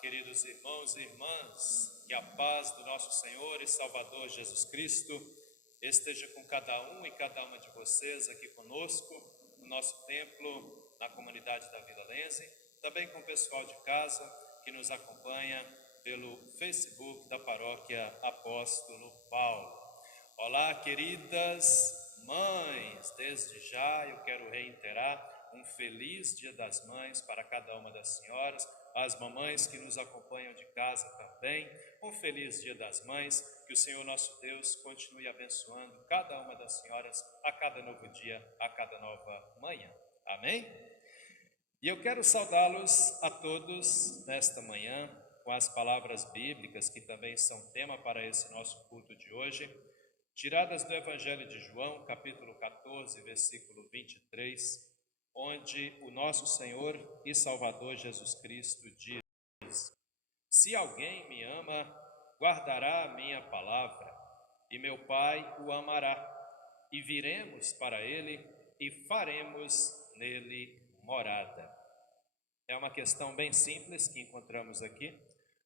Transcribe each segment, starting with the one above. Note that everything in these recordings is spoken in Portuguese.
Queridos irmãos e irmãs, que a paz do nosso Senhor e Salvador Jesus Cristo esteja com cada um e cada uma de vocês aqui conosco, no nosso templo, na comunidade da Vila Lense, também com o pessoal de casa que nos acompanha pelo Facebook da Paróquia Apóstolo Paulo. Olá, queridas mães, desde já eu quero reiterar um feliz Dia das Mães para cada uma das senhoras, as mamães que nos acompanham de casa também, um feliz Dia das Mães, que o Senhor nosso Deus continue abençoando cada uma das senhoras a cada novo dia, a cada nova manhã, amém? E eu quero saudá-los a todos nesta manhã com as palavras bíblicas que também são tema para esse nosso culto de hoje, tiradas do Evangelho de João, capítulo 14, versículo 23, onde o nosso Senhor e Salvador Jesus Cristo diz: se alguém me ama, guardará a minha palavra, e meu Pai o amará, e viremos para ele e faremos nele morada. É uma questão bem simples que encontramos aqui.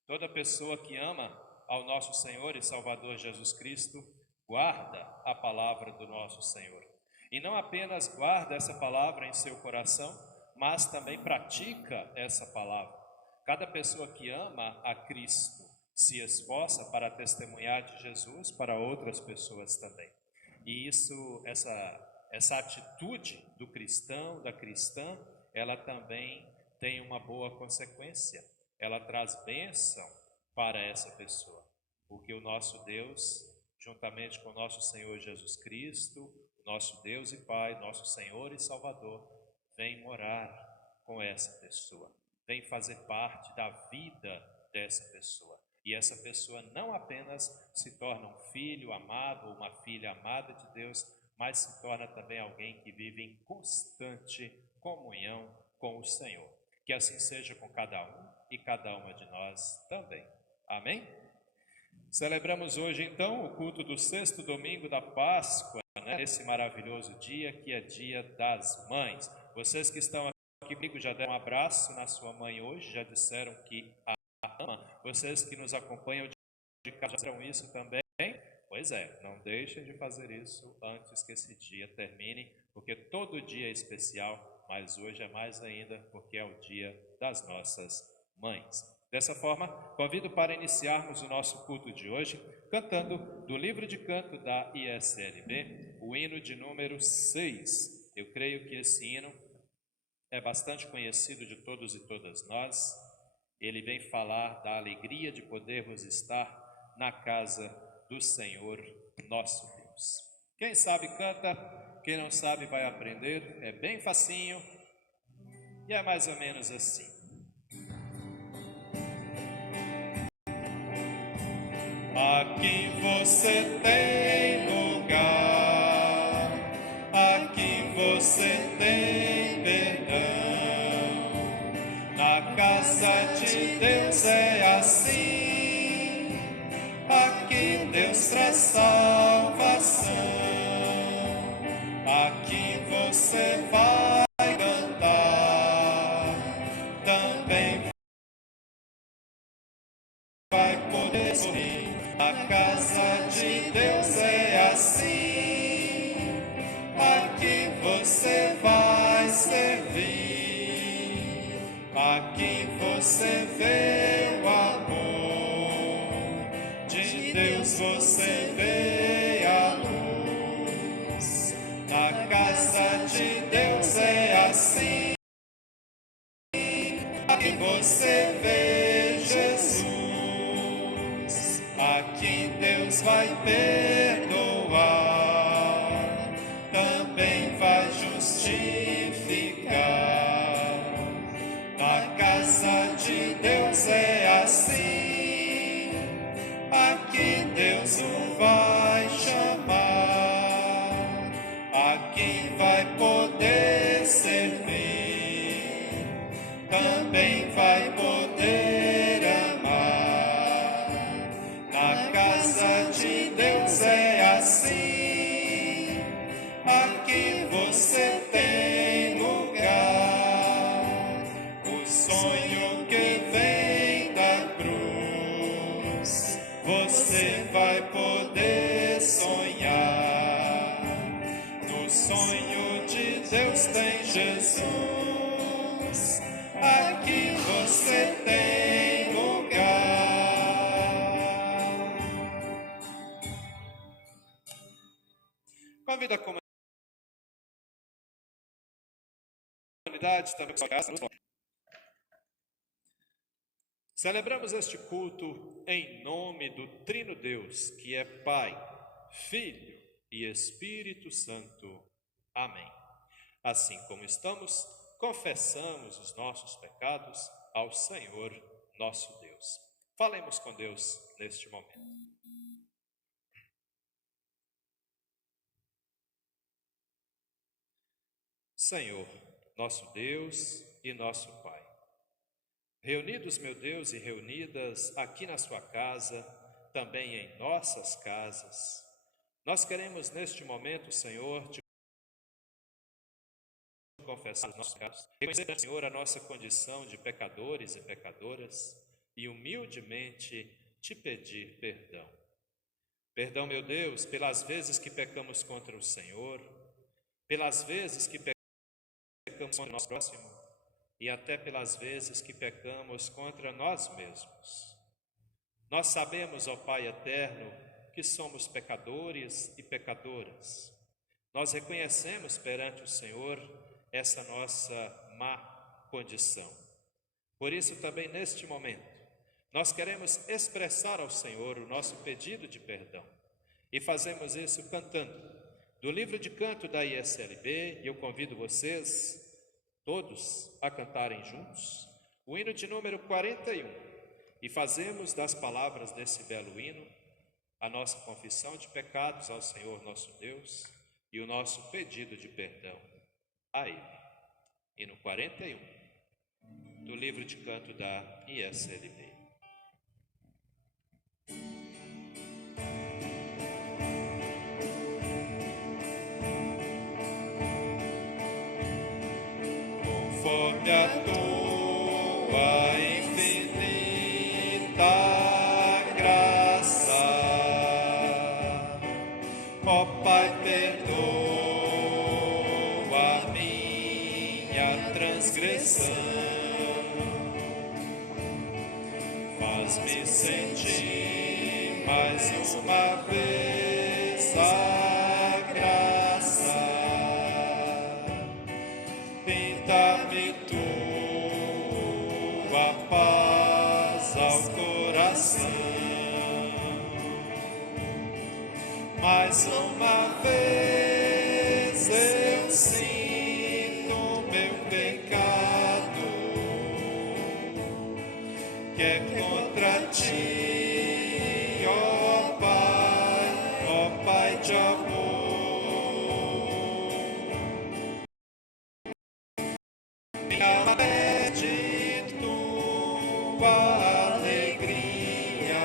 Toda pessoa que ama ao nosso Senhor e Salvador Jesus Cristo guarda a palavra do nosso Senhor. E não apenas guarda essa palavra em seu coração, mas também pratica essa palavra. Cada pessoa que ama a Cristo se esforça para testemunhar de Jesus para outras pessoas também. E essa atitude do cristão, da cristã, ela também tem uma boa consequência. Ela traz bênção para essa pessoa, porque o nosso Deus, juntamente com o nosso Senhor Jesus Cristo, nosso Deus e Pai, nosso Senhor e Salvador, vem morar com essa pessoa, vem fazer parte da vida dessa pessoa. E essa pessoa não apenas se torna um filho amado ou uma filha amada de Deus, mas se torna também alguém que vive em constante comunhão com o Senhor. Que assim seja com cada um e cada uma de nós também. Amém? Celebramos hoje então o culto do 6º domingo da Páscoa, esse maravilhoso dia que é dia das mães. Vocês que estão aqui comigo já deram um abraço na sua mãe hoje, já disseram que a ama. Vocês que nos acompanham de casa já disseram isso também? Pois é, não deixem de fazer isso antes que esse dia termine, porque todo dia é especial, mas hoje é mais ainda, porque é o dia das nossas mães. Dessa forma, convido para iniciarmos o nosso culto de hoje, cantando do livro de canto da ISLB, o hino de número 6. Eu creio que esse hino é bastante conhecido de todos e todas nós. Ele vem falar da alegria de podermos estar na casa do Senhor nosso Deus. Quem sabe canta, quem não sabe vai aprender, é bem facinho e é mais ou menos assim. Aqui você tem lugar, aqui você tem perdão, na casa de Deus é assim, aqui Deus traz salvação, aqui você vai cantar, também vai poder sorrir. A casa de Deus é assim, aqui você vai servir, aqui você vê o amor de Deus, você vê a luz. Na casa de Deus é assim, aqui você vê Jesus. Aqui Deus vai perdoar, também vai justificar. Na casa de Deus é assim, aqui Deus o vai chamar, aqui vai poder servir, também vai poder amar. Na casa de Deus é assim, aqui você tem lugar. O sonho que vem da cruz, você vai poder sonhar. No sonho de Deus tem Jesus, aqui você tem lugar. Convido a comunidade também. Celebramos este culto em nome do Trino Deus, que é Pai, Filho e Espírito Santo. Amém. Assim como estamos, confessamos os nossos pecados ao Senhor nosso Deus. Falemos com Deus neste momento. Senhor, nosso Deus e nosso Pai, reunidos, meu Deus, e reunidas aqui na sua casa, também em nossas casas, Nós queremos neste momento, Senhor, te confessar os nossos pecados, reconhecer, Senhor, a nossa condição de pecadores e pecadoras e humildemente te pedir perdão. Perdão, meu Deus, pelas vezes que pecamos contra o Senhor, pelas vezes que pecamos contra o nosso próximo e até pelas vezes que pecamos contra nós mesmos. Nós sabemos, ó Pai eterno, que somos pecadores e pecadoras. Nós reconhecemos perante o Senhor essa nossa má condição. Por isso também neste momento, nós queremos expressar ao Senhor o nosso pedido de perdão. E fazemos isso cantando. Do livro de canto da ISLB, e eu convido vocês todos a cantarem juntos, o hino de número 41. E fazemos das palavras desse belo hino a nossa confissão de pecados ao Senhor nosso Deus e o nosso pedido de perdão a Ele. Hino 41, do livro de canto da ISLB. Conforme a tua infinita graça, ó Pai, perdoa a minha transgressão, faz-me sentir mais uma vez a graça, pinta-me tua paz ao coração, mais uma vez eu sinto meu pecado, que é contra ti, ó Pai de amor. Minha alma pede tua alegria,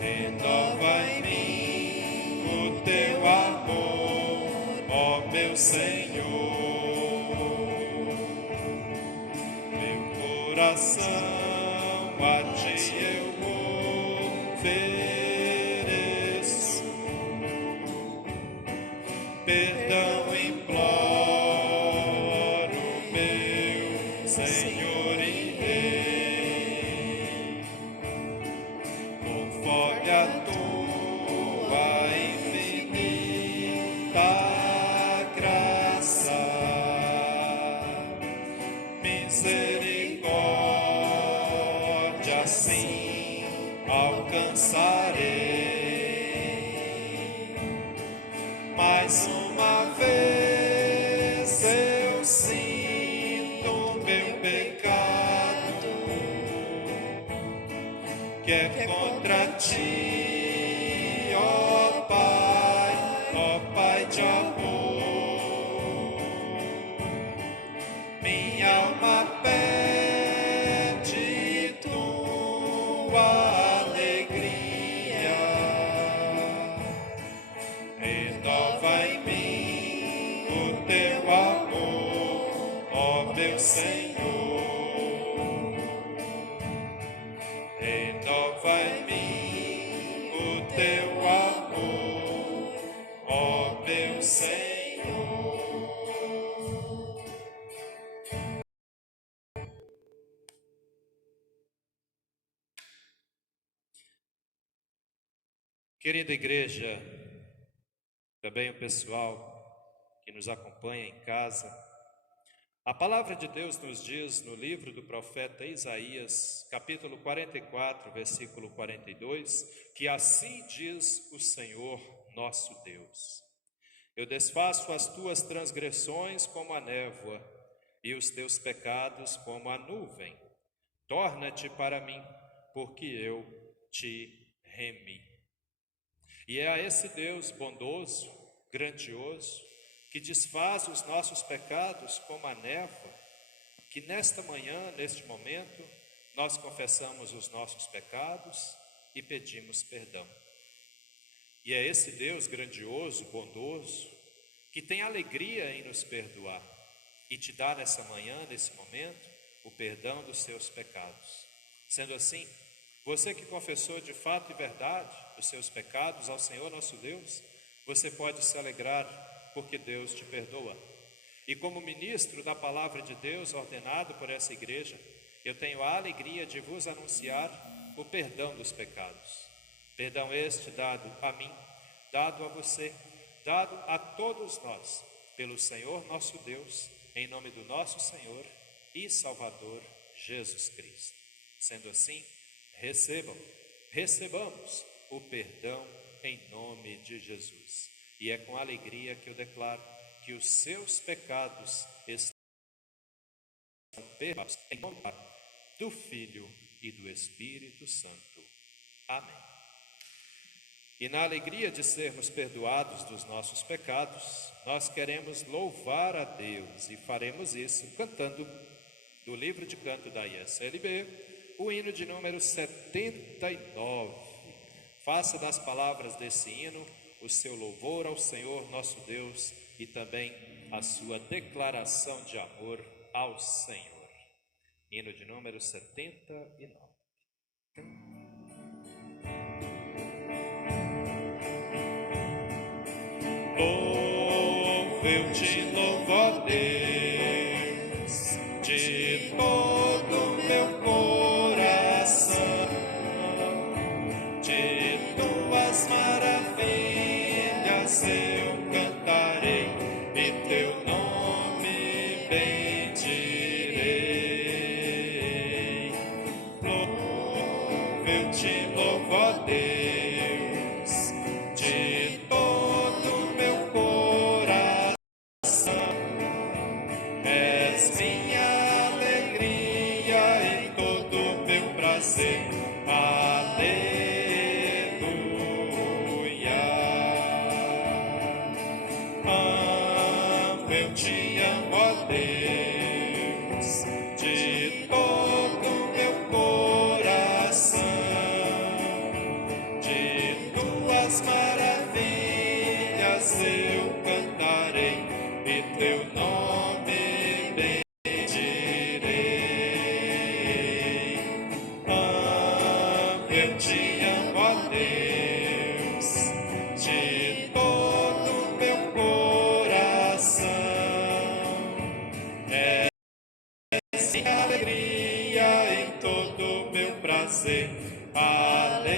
renova em mim o teu amor, ó meu Senhor. Meu coração a ti eu ofereço, perdão imploro, meu Senhor e Rei, conforme a tua infinita graça, misericórdia assim alcançarei. Mais uma vez eu sinto meu pecado, que é contra ti, ó Pai de amor. Minha alma pede tua alegria, renova em mim o teu amor, ó meu Senhor. Renova em mim o teu amor, ó meu Senhor. Querida igreja, também o pessoal que nos acompanha em casa, a palavra de Deus nos diz no livro do profeta Isaías, capítulo 44, versículo 42, que assim diz o Senhor nosso Deus: eu desfaço as tuas transgressões como a névoa e os teus pecados como a nuvem. Torna-te para mim, porque eu te remi. E é a esse Deus bondoso, grandioso, que desfaz os nossos pecados como a névoa, que nesta manhã, neste momento, nós confessamos os nossos pecados e pedimos perdão. E é esse Deus grandioso, bondoso, que tem alegria em nos perdoar e te dar nessa manhã, nesse momento, o perdão dos seus pecados. Sendo assim, você que confessou de fato e verdade os seus pecados ao Senhor nosso Deus, você pode se alegrar porque Deus te perdoa. E como ministro da palavra de Deus ordenado por essa igreja, eu tenho a alegria de vos anunciar o perdão dos pecados. Perdão este dado a mim, dado a você, dado a todos nós, pelo Senhor nosso Deus, em nome do nosso Senhor e Salvador Jesus Cristo. Sendo assim, recebamos o perdão em nome de Jesus. E é com alegria que eu declaro que os seus pecados estão perdoados em nome do Filho e do Espírito Santo. Amém. E na alegria de sermos perdoados dos nossos pecados, nós queremos louvar a Deus e faremos isso cantando do livro de canto da ISLB, o hino de número 79. Faça das palavras desse hino o seu louvor ao Senhor nosso Deus e também a sua declaração de amor ao Senhor. Hino de número 79. Eu te louvo, ó Deus, de todo meu coração, de tuas maravilhas eu cantarei e teu nome bendirei. Eu te louvo, ó Deus, de todo meu coração, és minha alegria e todo meu prazer. Aleluia. Eu te amo, ó Deus, de todo meu coração, de tuas maravilhas eu cantarei e teu nome bendirei. Eu te amo, ó Deus, de todo meu coração, és minha alegria e todo meu prazer. Aleluia.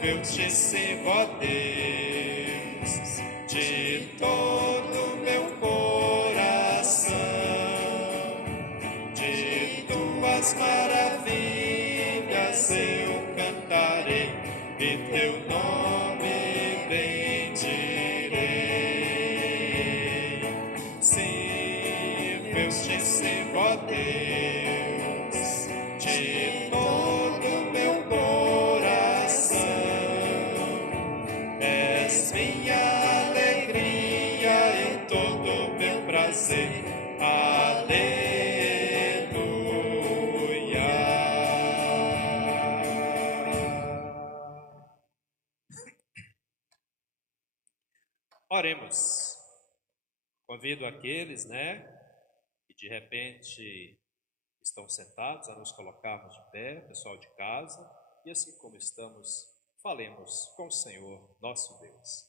Eu te sirvo, ó Deus, de todo meu coração, de tuas maravilhas eu cantarei e teu nome bendirei. Eu te sirvo, ó Deus, de todo meu coração, és minha alegria e todo meu prazer. Aleluia. Oremos. Convido aqueles, que de repente estão sentados a nos colocarmos de pé, pessoal de casa, e assim como estamos, falemos com o Senhor nosso Deus.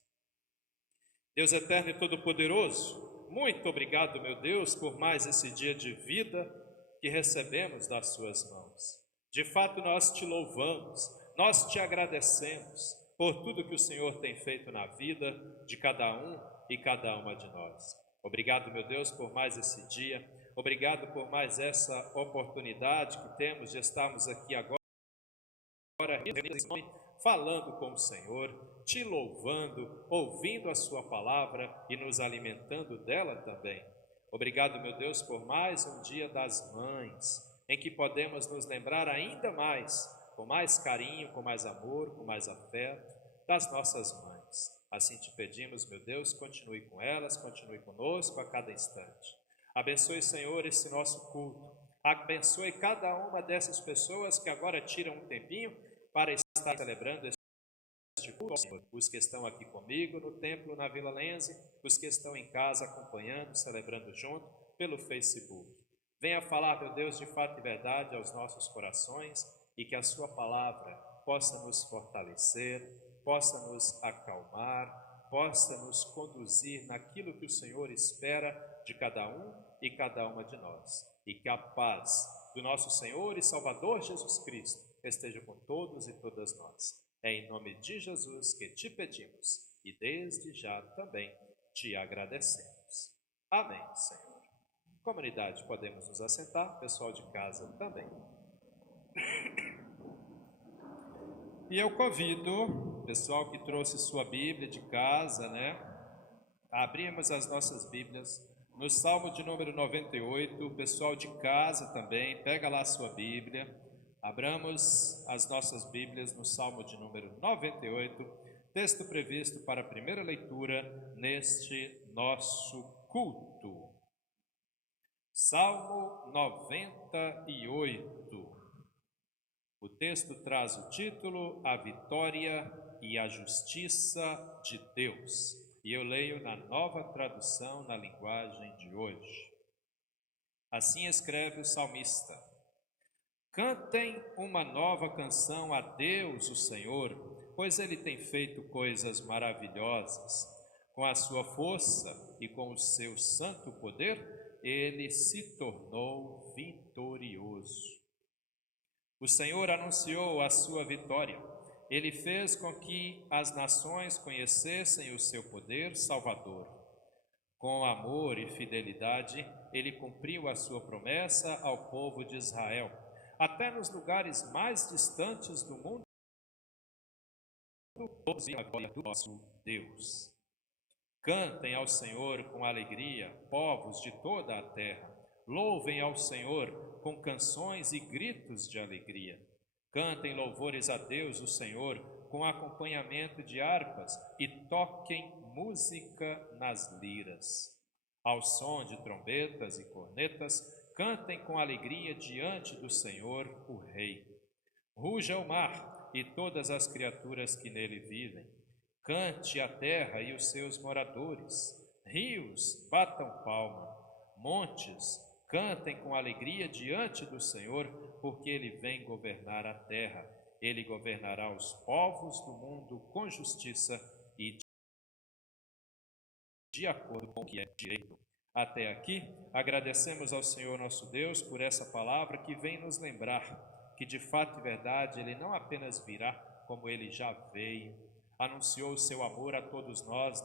Deus eterno e todo-poderoso, muito obrigado, meu Deus, por mais esse dia de vida que recebemos das suas mãos. De fato, nós te louvamos, nós te agradecemos por tudo que o Senhor tem feito na vida de cada um e cada uma de nós. Obrigado, meu Deus, por mais esse dia, obrigado por mais essa oportunidade que temos de estarmos aqui agora, falando com o Senhor, te louvando, ouvindo a sua palavra e nos alimentando dela também. Obrigado, meu Deus, por mais um dia das mães, em que podemos nos lembrar ainda mais, com mais carinho, com mais amor, com mais afeto, das nossas mães. Assim te pedimos, meu Deus, continue com elas, continue conosco a cada instante. Abençoe, Senhor, esse nosso culto. Abençoe cada uma dessas pessoas que agora tiram um tempinho para estar celebrando este culto, Senhor. Os que estão aqui comigo no templo, na Vila Lense, os que estão em casa acompanhando, celebrando junto pelo Facebook. Venha falar, meu Deus, de fato e verdade aos nossos corações e que a sua palavra possa nos fortalecer, possa nos acalmar, possa nos conduzir naquilo que o Senhor espera de cada um e cada uma de nós. E que a paz do nosso Senhor e Salvador Jesus Cristo esteja com todos e todas nós. É em nome de Jesus que te pedimos e desde já também te agradecemos. Amém, Senhor. Comunidade, podemos nos assentar, pessoal de casa também. E eu convido o pessoal que trouxe sua Bíblia de casa, a abrirmos as nossas Bíblias no Salmo de número 98, o pessoal de casa também, pega lá a sua Bíblia, abramos as nossas Bíblias no Salmo de número 98, texto previsto para a primeira leitura neste nosso culto. Salmo 98. O texto traz o título, A Vitória e a Justiça de Deus. E eu leio na Nova Tradução na linguagem de hoje. Assim escreve o salmista: Cantem uma nova canção a Deus, o Senhor, pois Ele tem feito coisas maravilhosas. Com a sua força e com o seu santo poder, Ele se tornou vitorioso. O Senhor anunciou a sua vitória. Ele fez com que as nações conhecessem o seu poder salvador. Com amor e fidelidade, Ele cumpriu a sua promessa ao povo de Israel. Até nos lugares mais distantes do mundo, todos a glória do nosso Deus. Cantem ao Senhor com alegria, povos de toda a terra. Louvem ao Senhor com canções e gritos de alegria. Cantem louvores a Deus, o Senhor, com acompanhamento de harpas e toquem música nas liras. Ao som de trombetas e cornetas, cantem com alegria diante do Senhor, o Rei. Ruja o mar e todas as criaturas que nele vivem. Cante a terra e os seus moradores. Rios, batam palma. Montes, cantem com alegria diante do Senhor, porque Ele vem governar a terra. Ele governará os povos do mundo com justiça e de acordo com o que é direito. Até aqui, agradecemos ao Senhor nosso Deus por essa palavra que vem nos lembrar que de fato e verdade Ele não apenas virá, como Ele já veio, anunciou o seu amor a todos nós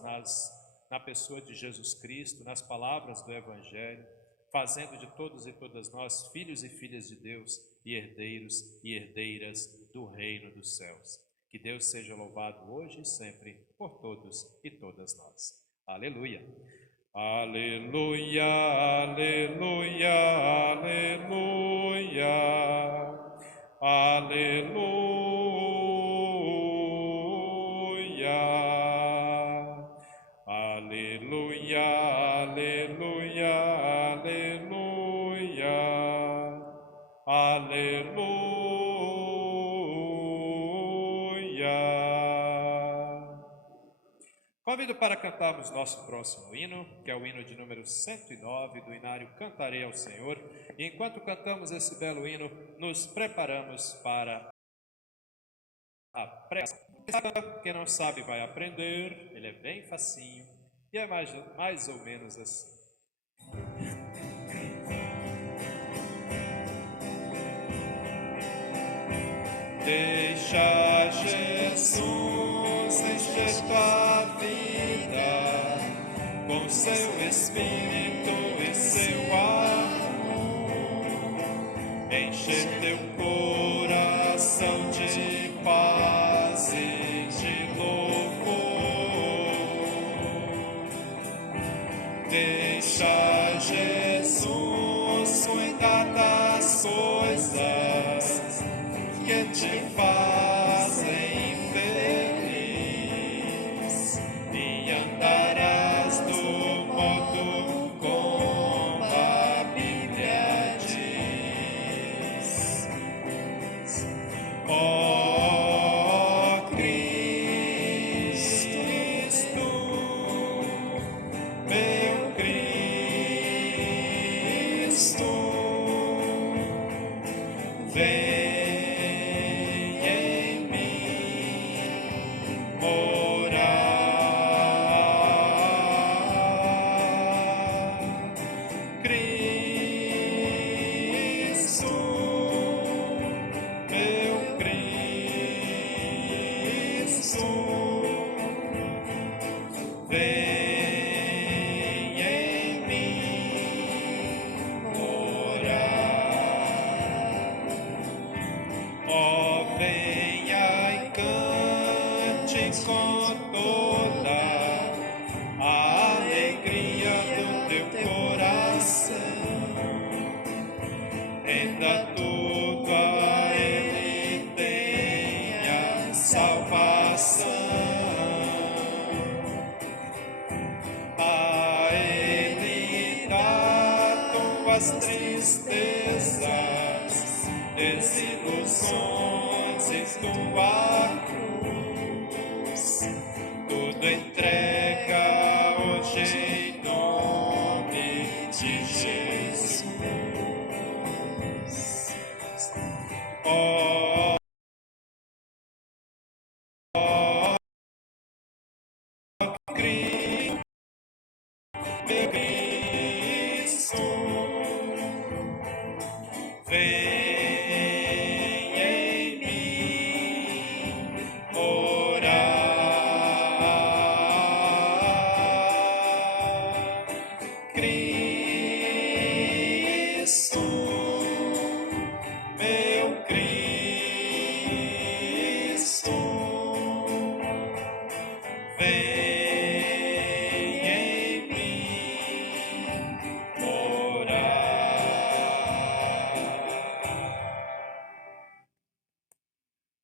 na pessoa de Jesus Cristo, nas palavras do Evangelho, fazendo de todos e todas nós filhos e filhas de Deus e herdeiros e herdeiras do reino dos céus. Que Deus seja louvado hoje e sempre por todos e todas nós. Aleluia! Aleluia, aleluia, aleluia, aleluia, aleluia, aleluia, aleluia, aleluia. Convido para cantarmos nosso próximo hino, que é o hino de número 109 do Inário Cantarei ao Senhor. E enquanto cantamos esse belo hino, nos preparamos para a prece. Quem não sabe vai aprender, ele é bem facinho e é mais ou menos assim. Deixa Jesus encher tua vida com seu Espírito e seu amor, encher teu coração de paz e de louvor. Deixa Jesus cuidar das coisas que te fazem feliz e andarás do modo com toda a alegria do teu coração, renda tudo a Ele, tenha salvação. A Ele dá tuas tristezas, desilusões e tua cruz, tudo entrega hoje em nome de Jesus. Oh, oh, Cristo, vem.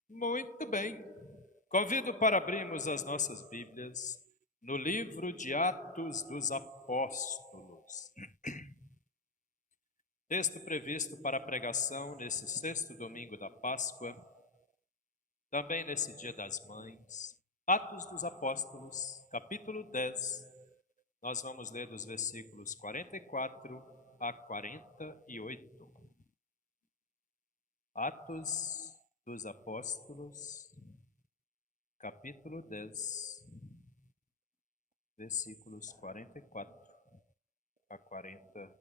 Muito bem. Convido para abrirmos as nossas Bíblias no livro de Atos dos Apóstolos. Texto previsto para a pregação nesse sexto domingo da Páscoa, também nesse Dia das Mães. Atos dos Apóstolos, capítulo 10. Nós vamos ler dos versículos 44 a 48. Atos dos Apóstolos, capítulo 10, versículos 44 a 48.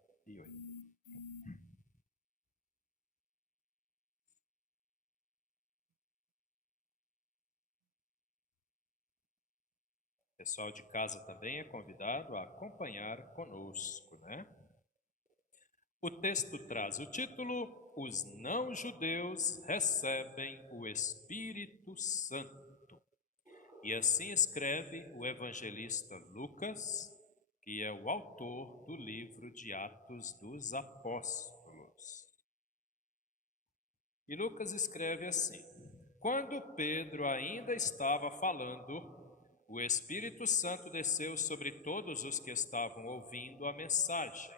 O pessoal de casa também é convidado a acompanhar conosco, né? O texto traz o título: Os não-judeus recebem o Espírito Santo. E assim escreve o evangelista Lucas, que é o autor do livro de Atos dos Apóstolos. E Lucas escreve assim: Quando Pedro ainda estava falando, o Espírito Santo desceu sobre todos os que estavam ouvindo a mensagem.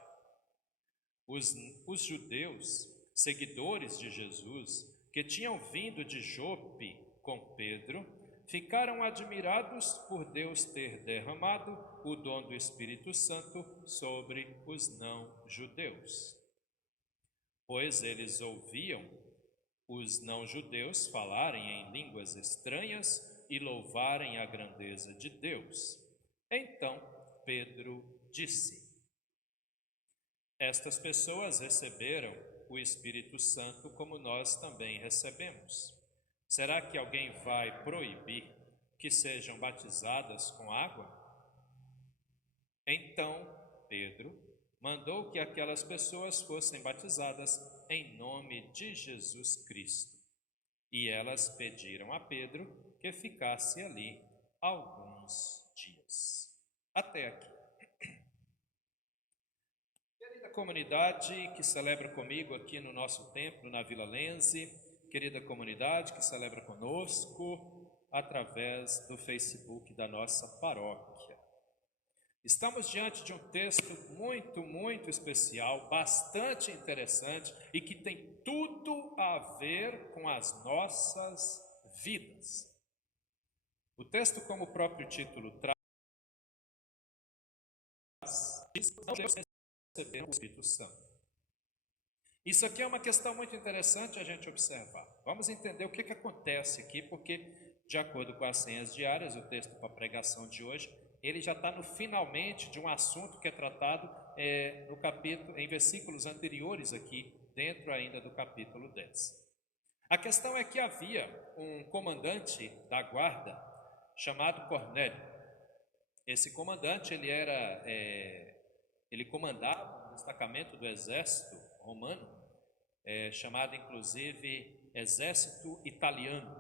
Os judeus, seguidores de Jesus, que tinham vindo de Jope com Pedro, ficaram admirados por Deus ter derramado o dom do Espírito Santo sobre os não-judeus. Pois eles ouviam os não-judeus falarem em línguas estranhas e louvarem a grandeza de Deus. Então Pedro disse: Estas pessoas receberam o Espírito Santo como nós também recebemos. Será que alguém vai proibir que sejam batizadas com água? Então Pedro mandou que aquelas pessoas fossem batizadas em nome de Jesus Cristo. E elas pediram a Pedro que ficasse ali alguns dias. Até aqui. Querida comunidade que celebra comigo aqui no nosso templo, na Vila Lense, querida comunidade que celebra conosco através do Facebook da nossa paróquia. Estamos diante de um texto muito especial, bastante interessante e que tem tudo a ver com as nossas vidas. O texto, como o próprio título traz, diz que não devemos receber o Espírito Santo. Isso aqui é uma questão muito interessante a gente observar. Vamos entender o que acontece aqui, porque, de acordo com as senhas diárias, o texto para a pregação de hoje, ele já está no finalmente de um assunto que é tratado no capítulo, em versículos anteriores aqui, dentro ainda do capítulo 10. A questão é que havia um comandante da guarda chamado Cornélio. Esse comandante, ele comandava um destacamento do exército romano, chamado inclusive Exército Italiano.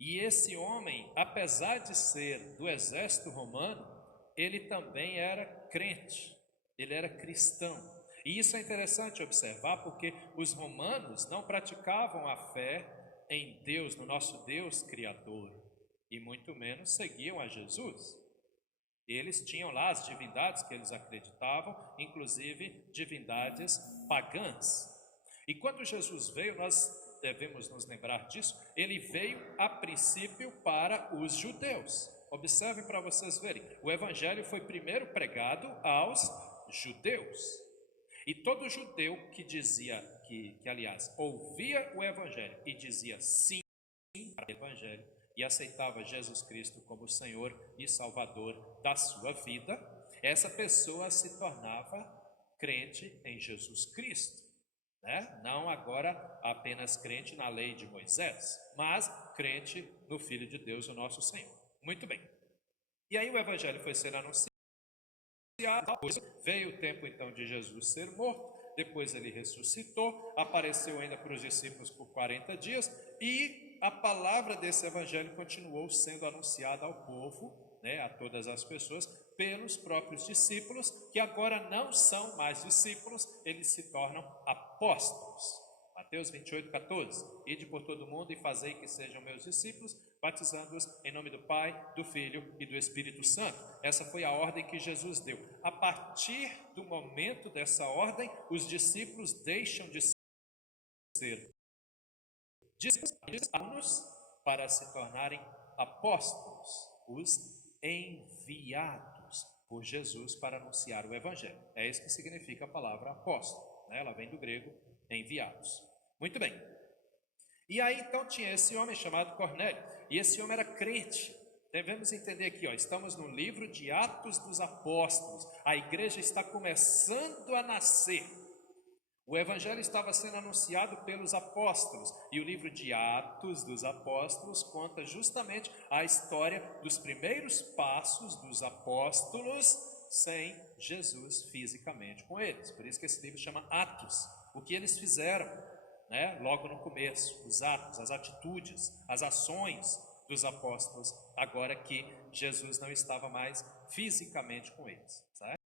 E esse homem, apesar de ser do exército romano, ele também era crente, ele era cristão. E isso é interessante observar, porque os romanos não praticavam a fé em Deus, no nosso Deus Criador, e muito menos seguiam a Jesus. Eles tinham lá as divindades que eles acreditavam, inclusive divindades pagãs. E quando Jesus veio, nós devemos nos lembrar disso, ele veio a princípio para os judeus. Observem para vocês verem, o evangelho foi primeiro pregado aos judeus. E todo judeu que dizia, aliás, ouvia o evangelho e dizia sim ao evangelho e aceitava Jesus Cristo como Senhor e Salvador da sua vida, essa pessoa se tornava crente em Jesus Cristo. Não agora apenas crente na lei de Moisés, mas crente no Filho de Deus, o nosso Senhor. Muito bem. E aí o evangelho foi ser anunciado, veio o tempo então de Jesus ser morto, depois ele ressuscitou, apareceu ainda para os discípulos por 40 dias, e a palavra desse evangelho continuou sendo anunciada ao povo, a todas as pessoas, pelos próprios discípulos, que agora não são mais discípulos, eles se tornam apóstolos. Mateus 28, 14. Ide por todo mundo e fazei que sejam meus discípulos, batizando-os em nome do Pai, do Filho e do Espírito Santo. Essa foi a ordem que Jesus deu. A partir do momento dessa ordem, os discípulos deixam de ser discípulos para se tornarem apóstolos, os enviados por Jesus para anunciar o Evangelho. É isso que significa a palavra apóstolo, ela vem do grego enviados. Muito bem. E aí então tinha esse homem chamado Cornélio, e esse homem era crente. Devemos entender aqui, estamos no livro de Atos dos Apóstolos, a igreja está começando a nascer. O evangelho estava sendo anunciado pelos apóstolos, e o livro de Atos dos Apóstolos conta justamente a história dos primeiros passos dos apóstolos sem Jesus fisicamente com eles. Por isso que esse livro chama Atos, o que eles fizeram, logo no começo, os atos, as atitudes, as ações dos apóstolos, agora que Jesus não estava mais fisicamente com eles, certo?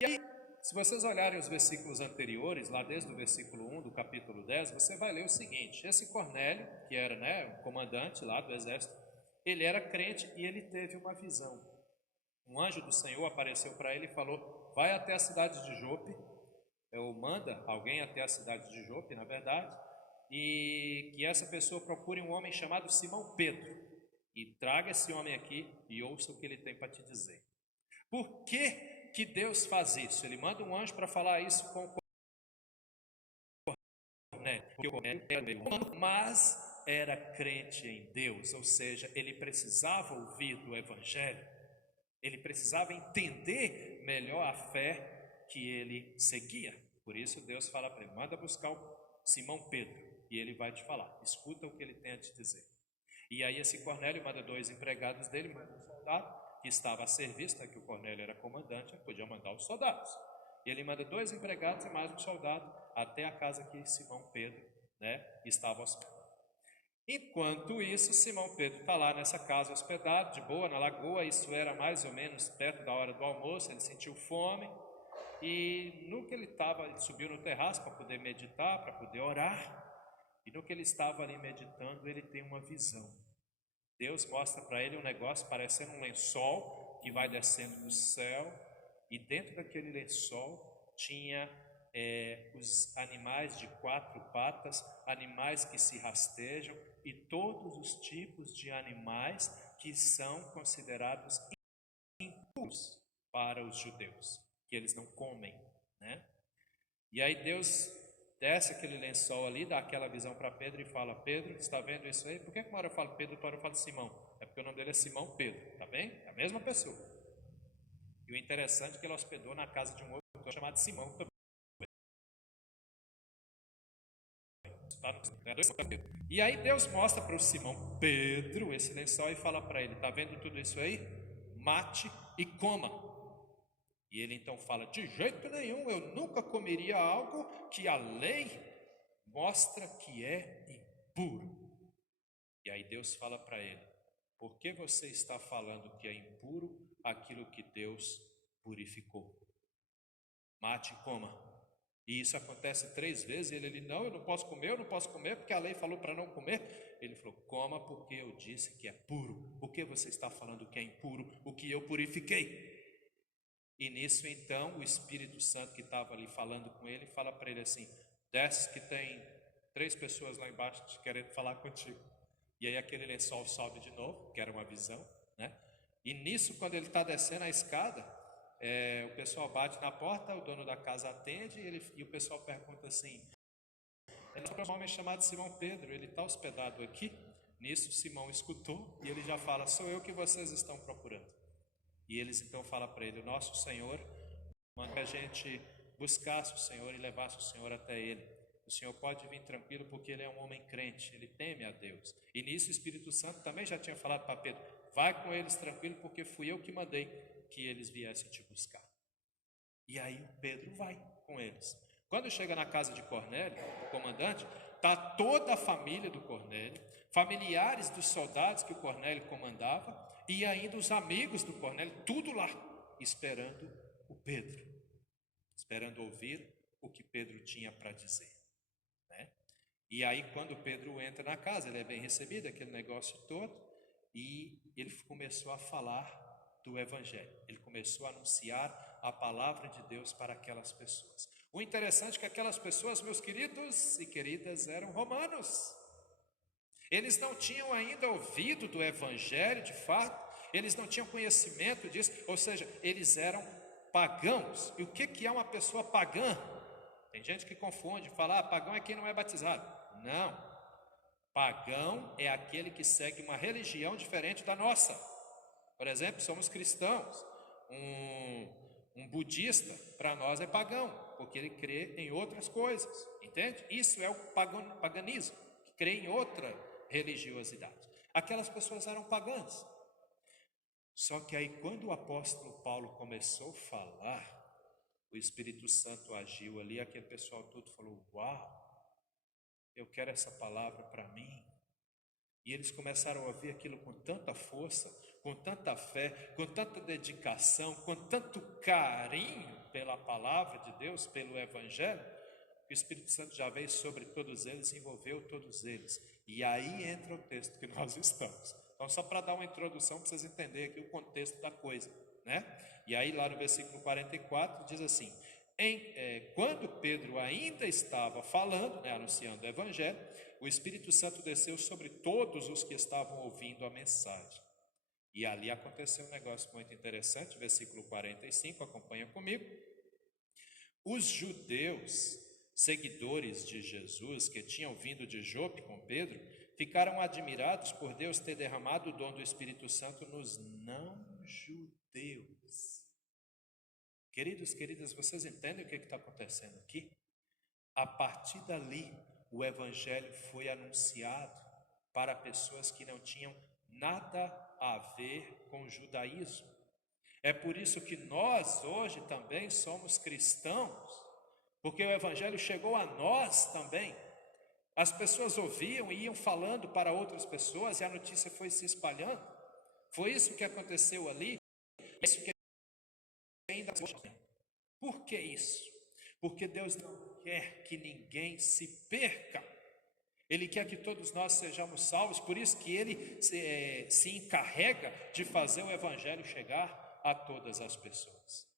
E aí, se vocês olharem os versículos anteriores, lá desde o versículo 1 do capítulo 10, você vai ler o seguinte: esse Cornélio, que era o comandante lá do exército, ele era crente e ele teve uma visão. Um anjo do Senhor apareceu para ele e falou: vai até a cidade de Jope, ou manda alguém até a cidade de Jope, na verdade, e que essa pessoa procure um homem chamado Simão Pedro, e traga esse homem aqui e ouça o que ele tem para te dizer. Por que Deus faz isso? Ele manda um anjo para falar isso com o Cornélio, porque o Cornélio era humano, mas era crente em Deus, ou seja, ele precisava ouvir do evangelho, ele precisava entender melhor a fé que ele seguia. Por isso Deus fala para ele: manda buscar o Simão Pedro e ele vai te falar, escuta o que ele tem a te dizer. E aí esse Cornélio manda 2 empregados dele, manda um soldado que estava a serviço, que o Cornélio era comandante, podia mandar os soldados. E ele manda 2 empregados e mais um soldado até a casa que Simão Pedro estava hospedado. Enquanto isso, Simão Pedro está lá nessa casa hospedado, de boa, na lagoa. Isso era mais ou menos perto da hora do almoço. Ele sentiu fome e no que ele subiu no terraço para poder meditar, para poder orar. E no que ele estava ali meditando, ele tem uma visão. Deus mostra para ele um negócio parecendo um lençol que vai descendo do céu, e dentro daquele lençol tinha os animais de 4 patas, animais que se rastejam, e todos os tipos de animais que são considerados impuros para os judeus, que eles não comem, E aí Deus desce aquele lençol ali, dá aquela visão para Pedro e fala: Pedro, está vendo isso aí? Por que uma hora eu falo Pedro, outra hora eu falo Simão? É porque o nome dele é Simão Pedro, tá bem? É a mesma pessoa. E o interessante é que ele hospedou na casa de um outro chamado Simão também. E aí Deus mostra para o Simão Pedro esse lençol e fala para ele: está vendo tudo isso aí? Mate e coma. E ele então fala: de jeito nenhum, eu nunca comeria algo que a lei mostra que é impuro. aí Deus fala para ele: por que você está falando que é impuro aquilo que Deus purificou? Mate e coma. E isso acontece 3 vezes. Ele, não, eu não posso comer, porque a lei falou para não comer. Ele falou: coma, porque eu disse que é puro. Por que você está falando que é impuro o que eu purifiquei? E nisso então o Espírito Santo que estava ali falando com ele, fala para ele assim: desce que tem 3 pessoas lá embaixo querendo falar contigo. E aí aquele lençol sobe de novo, que era uma visão, né? E nisso, quando ele está descendo a escada, o pessoal bate na porta, o dono da casa atende e o pessoal pergunta assim: um homem chamado Simão Pedro, ele está hospedado aqui? Nisso Simão escutou e ele já fala: sou eu que vocês estão procurando. E eles então falam para ele: o nosso Senhor manda que a gente buscasse o Senhor e levasse o Senhor até ele. O Senhor pode vir tranquilo porque ele é um homem crente, ele teme a Deus. E nisso o Espírito Santo também já tinha falado para Pedro: vai com eles tranquilo porque fui eu que mandei que eles viessem te buscar. E aí o Pedro vai com eles. Quando chega na casa de Cornélio, o comandante, está toda a família do Cornélio, familiares dos soldados que o Cornélio comandava e ainda os amigos do Cornélio, tudo lá, esperando o Pedro, esperando ouvir o que Pedro tinha para dizer, né? E aí quando Pedro entra na casa, ele é bem recebido, aquele negócio todo, e ele começou a falar do Evangelho, ele começou a anunciar a palavra de Deus para aquelas pessoas. O interessante é que aquelas pessoas, meus queridos e queridas, eram romanos. Eles não tinham ainda ouvido do Evangelho de fato, eles não tinham conhecimento disso, ou seja, eles eram pagãos. E o que é uma pessoa pagã? Tem gente que confunde, fala: pagão é quem não é batizado. Não, pagão é aquele que segue uma religião diferente da nossa. Por exemplo, somos cristãos. Um budista, para nós é pagão, porque ele crê em outras coisas, entende? Isso é o paganismo, que crê em outra religiosidade. Aquelas pessoas eram pagãs. Só que aí quando o apóstolo Paulo começou a falar, o Espírito Santo agiu ali, aquele pessoal todo falou: uau, eu quero essa palavra para mim. E eles começaram a ouvir aquilo com tanta força, com tanta fé, com tanta dedicação, com tanto carinho pela palavra de Deus, pelo Evangelho, que o Espírito Santo já veio sobre todos eles, envolveu todos eles. E aí entra o texto que nós estamos. Então, só para dar uma introdução, para vocês entenderem aqui o contexto da coisa, né? E aí lá no versículo 44 diz assim: quando Pedro ainda estava falando, né, anunciando o Evangelho, o Espírito Santo desceu sobre todos os que estavam ouvindo a mensagem. E ali aconteceu um negócio muito interessante, versículo 45, acompanha comigo. Os judeus, seguidores de Jesus, que tinham vindo de Jope com Pedro, ficaram admirados por Deus ter derramado o dom do Espírito Santo nos não-judeus. Queridos, queridas, vocês entendem o que está acontecendo aqui? A partir dali, o Evangelho foi anunciado para pessoas que não tinham nada a ver com o judaísmo. É por isso que nós hoje também somos cristãos, porque o Evangelho chegou a nós também. As pessoas ouviam e iam falando para outras pessoas e a notícia foi se espalhando. Foi isso que aconteceu ali, isso que ainda hoje. Por que isso? Porque Deus não quer que ninguém se perca. Ele quer que todos nós sejamos salvos, por isso que Ele se encarrega de fazer o Evangelho chegar a todas as pessoas.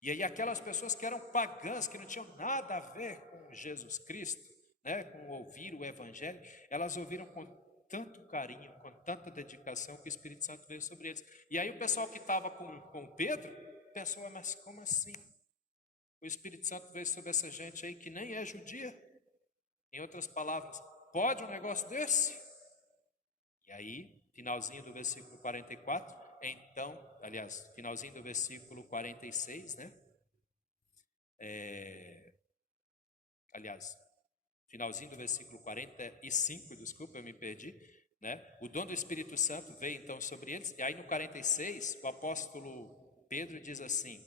E aí aquelas pessoas que eram pagãs, que não tinham nada a ver com Jesus Cristo, né, com ouvir o Evangelho, elas ouviram com tanto carinho, com tanta dedicação, que o Espírito Santo veio sobre eles. E aí o pessoal que estava com Pedro pensou: mas como assim? O Espírito Santo veio sobre essa gente aí que nem é judia? Em outras palavras, pode um negócio desse? E aí, finalzinho do versículo 44, então, aliás, finalzinho do versículo 46, né? Finalzinho do versículo 45, desculpa, eu me perdi, né? O dom do Espírito Santo veio então sobre eles, e aí no 46, o apóstolo Pedro diz assim: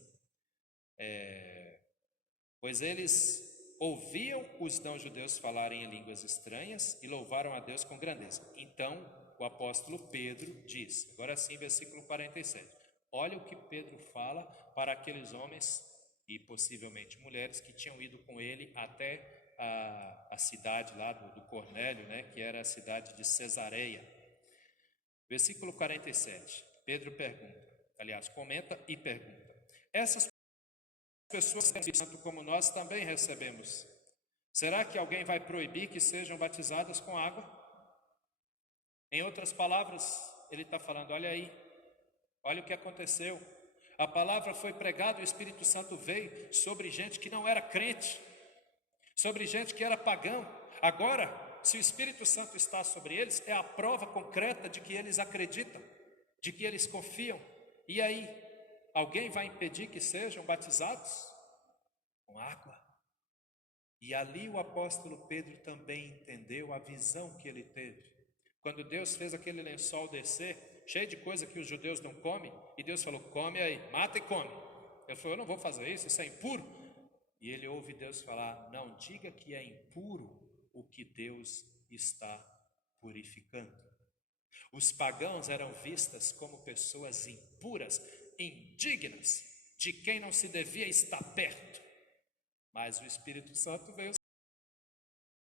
pois eles ouviam os não-judeus falarem em línguas estranhas e louvaram a Deus com grandeza. Então, o apóstolo Pedro diz. Agora sim, versículo 47. Olha o que Pedro fala para aqueles homens e possivelmente mulheres que tinham ido com ele até a cidade lá do Cornélio, né, que era a cidade de Cesareia. Versículo 47, Pedro pergunta, aliás, comenta e pergunta: essas pessoas, tanto como nós, também recebemos. Será que alguém vai proibir que sejam batizadas com água? Em outras palavras, ele está falando: olha aí, olha o que aconteceu. A palavra foi pregada, o Espírito Santo veio sobre gente que não era crente, sobre gente que era pagão. Agora, se o Espírito Santo está sobre eles, é a prova concreta de que eles acreditam, de que eles confiam. E aí, alguém vai impedir que sejam batizados com água? E ali o apóstolo Pedro também entendeu a visão que ele teve. Quando Deus fez aquele lençol descer, cheio de coisa que os judeus não comem, e Deus falou: come aí, mata e come. Ele falou: eu não vou fazer isso é impuro. E ele ouve Deus falar: não diga que é impuro o que Deus está purificando. Os pagãos eram vistas como pessoas impuras, indignas, de quem não se devia estar perto. Mas o Espírito Santo veio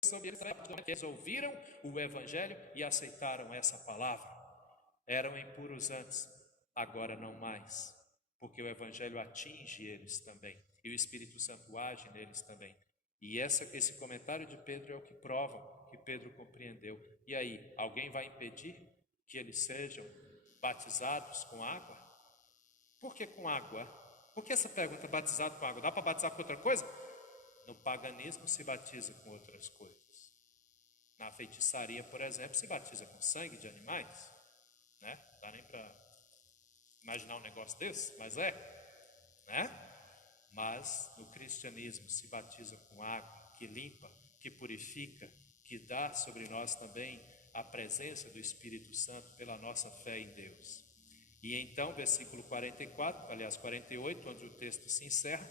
sobre eles, ouviram o Evangelho e aceitaram essa palavra. Eram impuros antes, agora não mais, porque o Evangelho atinge eles também, e o Espírito Santo age neles também. E esse comentário de Pedro é o que prova que Pedro compreendeu. E aí, alguém vai impedir que eles sejam batizados com água? Por que com água? Por que essa pergunta, batizado com água? Dá para batizar com outra coisa? No paganismo se batiza com outras coisas. Na feitiçaria, por exemplo, se batiza com sangue de animais, né? Não dá nem para imaginar um negócio desse, mas né? Mas no cristianismo se batiza com água que limpa, que purifica, que dá sobre nós também a presença do Espírito Santo pela nossa fé em Deus. E então, versículo 44, aliás 48, onde o texto se encerra,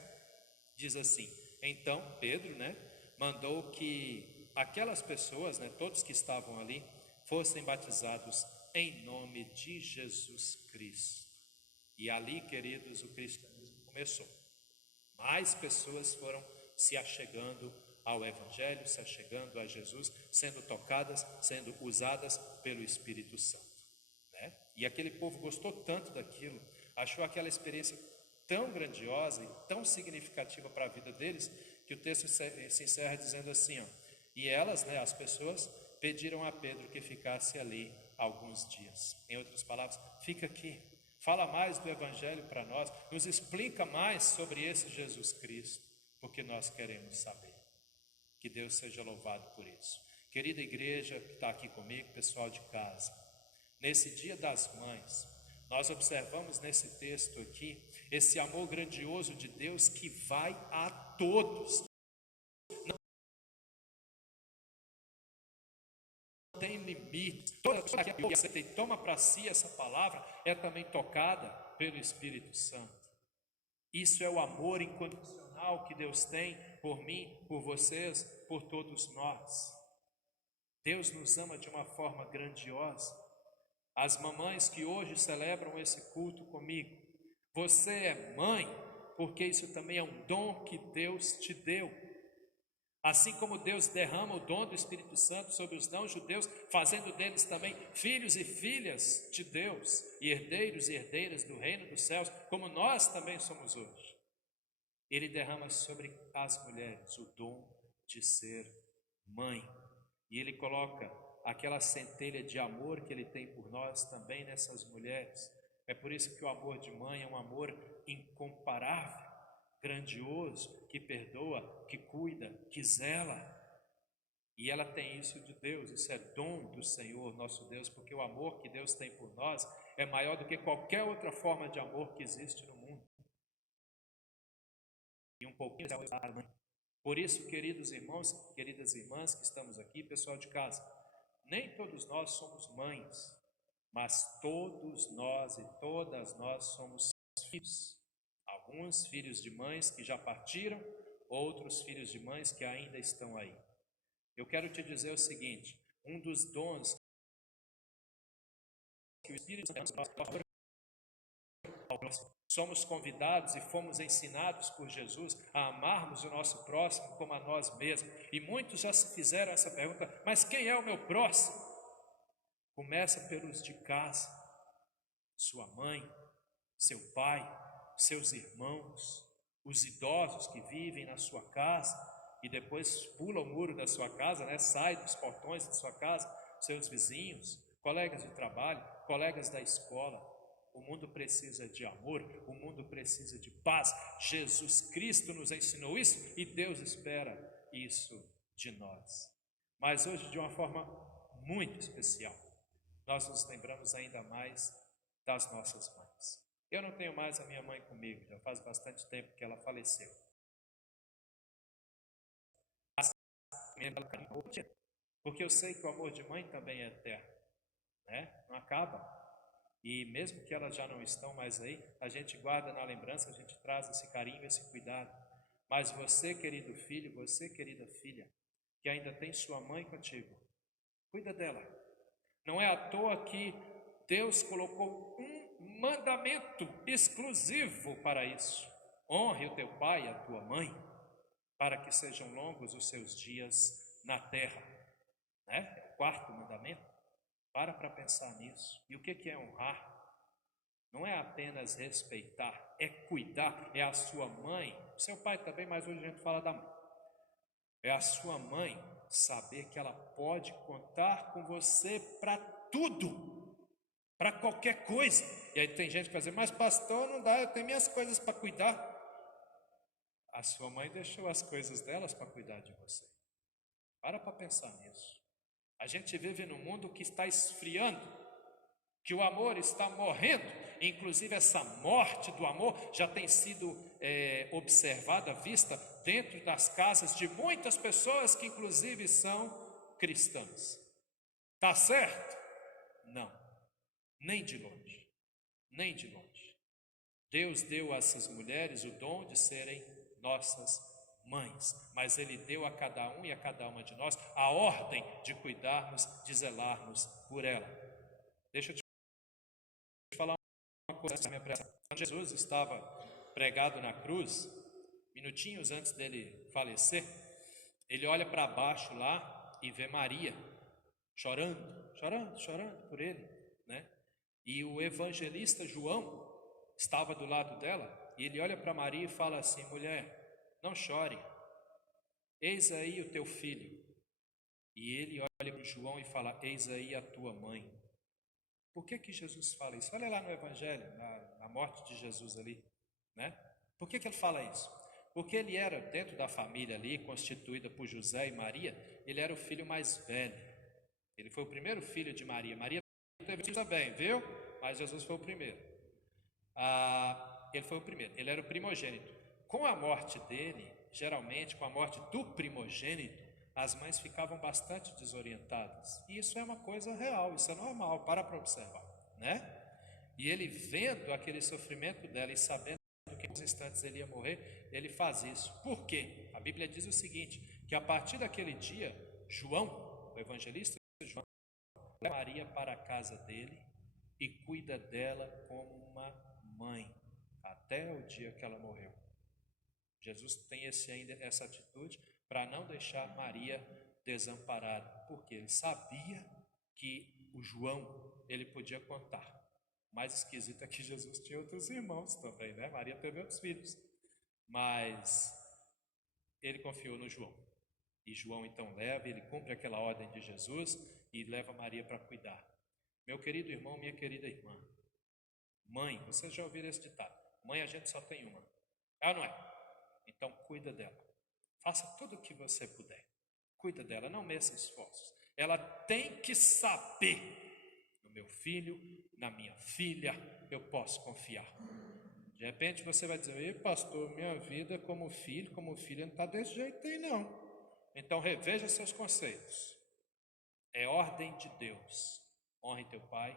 diz assim: então Pedro, né, mandou que aquelas pessoas, né, todos que estavam ali, fossem batizados em nome de Jesus Cristo. E ali, queridos, o cristianismo começou. Mais pessoas foram se achegando ao Evangelho, se achegando a Jesus, sendo tocadas, sendo usadas pelo Espírito Santo, né? E aquele povo gostou tanto daquilo, achou aquela experiência tão grandiosa e tão significativa para a vida deles, que o texto se encerra dizendo assim, ó: e elas, né, as pessoas, pediram a Pedro que ficasse ali alguns dias. Em outras palavras, fica aqui, fala mais do Evangelho para nós, nos explica mais sobre esse Jesus Cristo, porque nós queremos saber. Que Deus seja louvado por isso. Querida igreja que está aqui comigo, pessoal de casa, nesse Dia das Mães, nós observamos nesse texto aqui esse amor grandioso de Deus que vai a todos. Não tem limite. Toda pessoa que aceita e toma para si essa palavra é também tocada pelo Espírito Santo. Isso é o amor incondicional que Deus tem por mim, por vocês, por todos nós. Deus nos ama de uma forma grandiosa. As mamães que hoje celebram esse culto comigo, você é mãe, porque isso também é um dom que Deus te deu. Assim como Deus derrama o dom do Espírito Santo sobre os não-judeus, fazendo deles também filhos e filhas de Deus, e herdeiros e herdeiras do reino dos céus, como nós também somos hoje. Ele derrama sobre as mulheres o dom de ser mãe, e Ele coloca aquela centelha de amor que Ele tem por nós também nessas mulheres. É por isso que o amor de mãe é um amor incomparável, grandioso, que perdoa, que cuida, que zela. E ela tem isso de Deus, isso é dom do Senhor nosso Deus, porque o amor que Deus tem por nós é maior do que qualquer outra forma de amor que existe no mundo. E um pouquinho da mãe. Por isso, queridos irmãos, queridas irmãs que estamos aqui, pessoal de casa, nem todos nós somos mães, mas todos nós e todas nós somos filhos. Alguns filhos de mães que já partiram, outros filhos de mães que ainda estão aí. Eu quero te dizer o seguinte: um dos dons o Espírito Santo somos convidados e fomos ensinados por Jesus a amarmos o nosso próximo como a nós mesmos. E muitos já se fizeram essa pergunta: mas quem é o meu próximo? Começa pelos de casa, sua mãe, seu pai, seus irmãos, os idosos que vivem na sua casa e depois pula o muro da sua casa, né? Sai dos portões da sua casa, seus vizinhos, colegas de trabalho, colegas da escola. O mundo precisa de amor, o mundo precisa de paz. Jesus Cristo nos ensinou isso e Deus espera isso de nós. Mas hoje, de uma forma muito especial, nós nos lembramos ainda mais das nossas mães. Eu não tenho mais a minha mãe comigo, já faz bastante tempo que ela faleceu. Porque eu sei que o amor de mãe também é eterno, né? Não acaba. E mesmo que elas já não estão mais aí, a gente guarda na lembrança, a gente traz esse carinho, esse cuidado. Mas você, querido filho, você, querida filha, que ainda tem sua mãe contigo, cuida dela. Não é à toa que Deus colocou um mandamento exclusivo para isso: honre o teu pai e a tua mãe, para que sejam longos os seus dias na terra, né? É o quarto mandamento. Para pensar nisso. E o que é honrar? Não é apenas respeitar, é cuidar. É a sua mãe, seu pai também, mas hoje a gente fala da mãe. É a sua mãe saber que ela pode contar com você para tudo, para qualquer coisa. E aí tem gente que vai dizer: mas pastor, não dá, eu tenho minhas coisas para cuidar. A sua mãe deixou as coisas delas para cuidar de você. Para pensar nisso. A gente vive num mundo que está esfriando, que o amor está morrendo. Inclusive essa morte do amor já tem sido observada, vista dentro das casas de muitas pessoas que inclusive são cristãs. Tá certo? Não, nem de longe, nem de longe. Deus deu a essas mulheres o dom de serem nossas mães, mas Ele deu a cada um e a cada uma de nós a ordem de cuidarmos, de zelarmos por ela. Deixa eu te falar uma coisa da minha pregação. Quando Jesus estava pregado na cruz, minutinhos antes dele falecer, ele olha para baixo lá e vê Maria chorando por ele, né? E o evangelista João estava do lado dela e ele olha para Maria e fala assim: mulher, não chore, eis aí o teu filho. E ele olha para João e fala: eis aí a tua mãe. Por que Jesus fala isso? Olha lá no Evangelho, na morte de Jesus ali, né? Por que ele fala isso? Porque ele era, dentro da família ali, constituída por José e Maria, ele era o filho mais velho. Ele foi o primeiro filho de Maria. Maria teve filho também, viu? Mas Jesus foi o primeiro. Ele foi o primeiro, ele era o primogênito. Com a morte dele, geralmente com a morte do primogênito, as mães ficavam bastante desorientadas. E isso é uma coisa real, isso é normal, para observar, né? E ele vendo aquele sofrimento dela e sabendo que em uns instantes ele ia morrer, ele faz isso. Por quê? A Bíblia diz o seguinte, que a partir daquele dia, João, o evangelista João, leva Maria para a casa dele e cuida dela como uma mãe, até o dia que ela morreu. Jesus tem ainda essa atitude para não deixar Maria desamparada, porque ele sabia que o João, ele podia contar. O mais esquisito é que Jesus tinha outros irmãos também, né? Maria teve outros filhos, mas ele confiou no João. E João então ele cumpre aquela ordem de Jesus e leva Maria para cuidar. Meu querido irmão, minha querida irmã, mãe, vocês já ouviram esse ditado: mãe a gente só tem uma, é ou não é? Então cuida dela, faça tudo o que você puder, cuida dela, não meça esforços. Ela tem que saber: no meu filho, na minha filha, eu posso confiar. De repente você vai dizer: ei pastor, minha vida como filho, como filha não está desse jeito aí não. Então reveja seus conceitos. É ordem de Deus: honre teu pai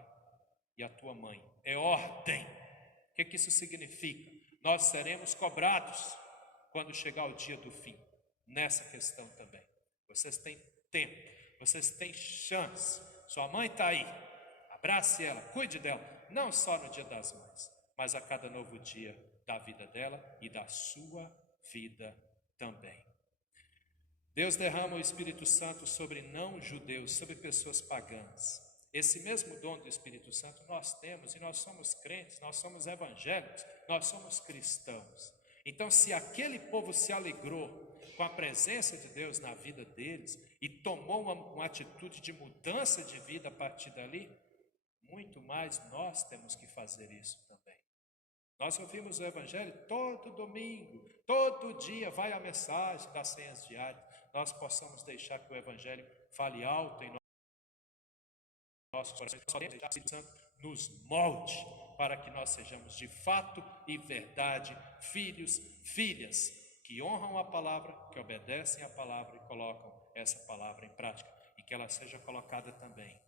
e a tua mãe. É ordem. O que isso significa? Nós seremos cobrados quando chegar o dia do fim, nessa questão também. Vocês têm tempo, vocês têm chance. Sua mãe está aí, Abrace ela, cuide dela, não só no Dia das Mães, mas a cada novo dia da vida dela e da sua vida também. Deus derrama o Espírito Santo sobre não-judeus, sobre pessoas pagãs. Esse mesmo dom do Espírito Santo nós temos, e nós somos crentes, nós somos evangélicos, nós somos cristãos. Então, se aquele povo se alegrou com a presença de Deus na vida deles e tomou uma atitude de mudança de vida a partir dali, muito mais nós temos que fazer isso também. Nós ouvimos o Evangelho todo domingo, todo dia vai a mensagem das senhas diárias. Nós possamos deixar que o Evangelho fale alto em nosso coração, que o Espírito Santo nos molde para que nós sejamos de fato e verdade filhos, filhas, que honram a palavra, que obedecem a palavra e colocam essa palavra em prática, e que ela seja colocada também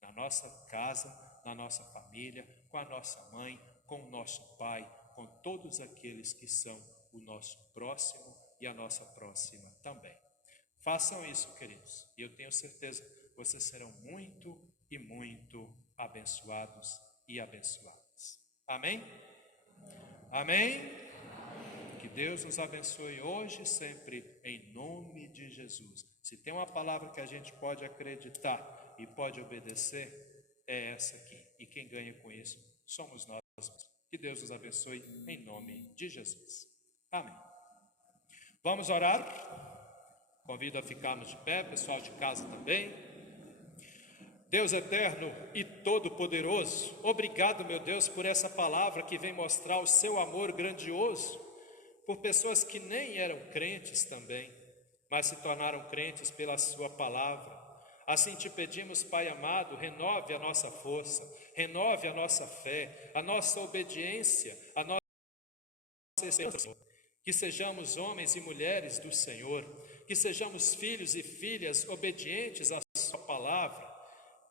na nossa casa, na nossa família, com a nossa mãe, com o nosso pai, com todos aqueles que são o nosso próximo e a nossa próxima também. Façam isso, queridos, e eu tenho certeza que vocês serão muito e muito abençoados e abençoadas. Amém? Amém? Que Deus nos abençoe hoje e sempre, em nome de Jesus. Se tem uma palavra que a gente pode acreditar e pode obedecer, é essa aqui. E quem ganha com isso somos nós mesmos. Que Deus nos abençoe em nome de Jesus. Amém. Vamos orar? Convido a ficarmos de pé, pessoal de casa também. Deus eterno e todo-poderoso, obrigado, meu Deus, por essa palavra que vem mostrar o seu amor grandioso por pessoas que nem eram crentes também, mas se tornaram crentes pela sua palavra. Assim te pedimos, Pai amado, renove a nossa força, renove a nossa fé, a nossa obediência, a nossa esperança, que sejamos homens e mulheres do Senhor, que sejamos filhos e filhas obedientes à sua palavra,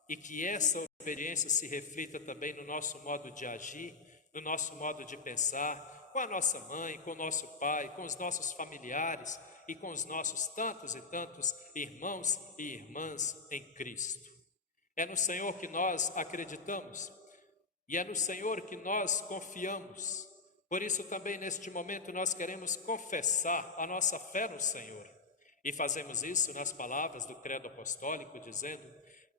e que essa obediência se reflita também no nosso modo de agir, no nosso modo de pensar, com a nossa mãe, com o nosso pai, com os nossos familiares e com os nossos tantos e tantos irmãos e irmãs em Cristo. É no Senhor que nós acreditamos e é no Senhor que nós confiamos. Por isso também neste momento nós queremos confessar a nossa fé no Senhor. E fazemos isso nas palavras do credo apostólico, dizendo: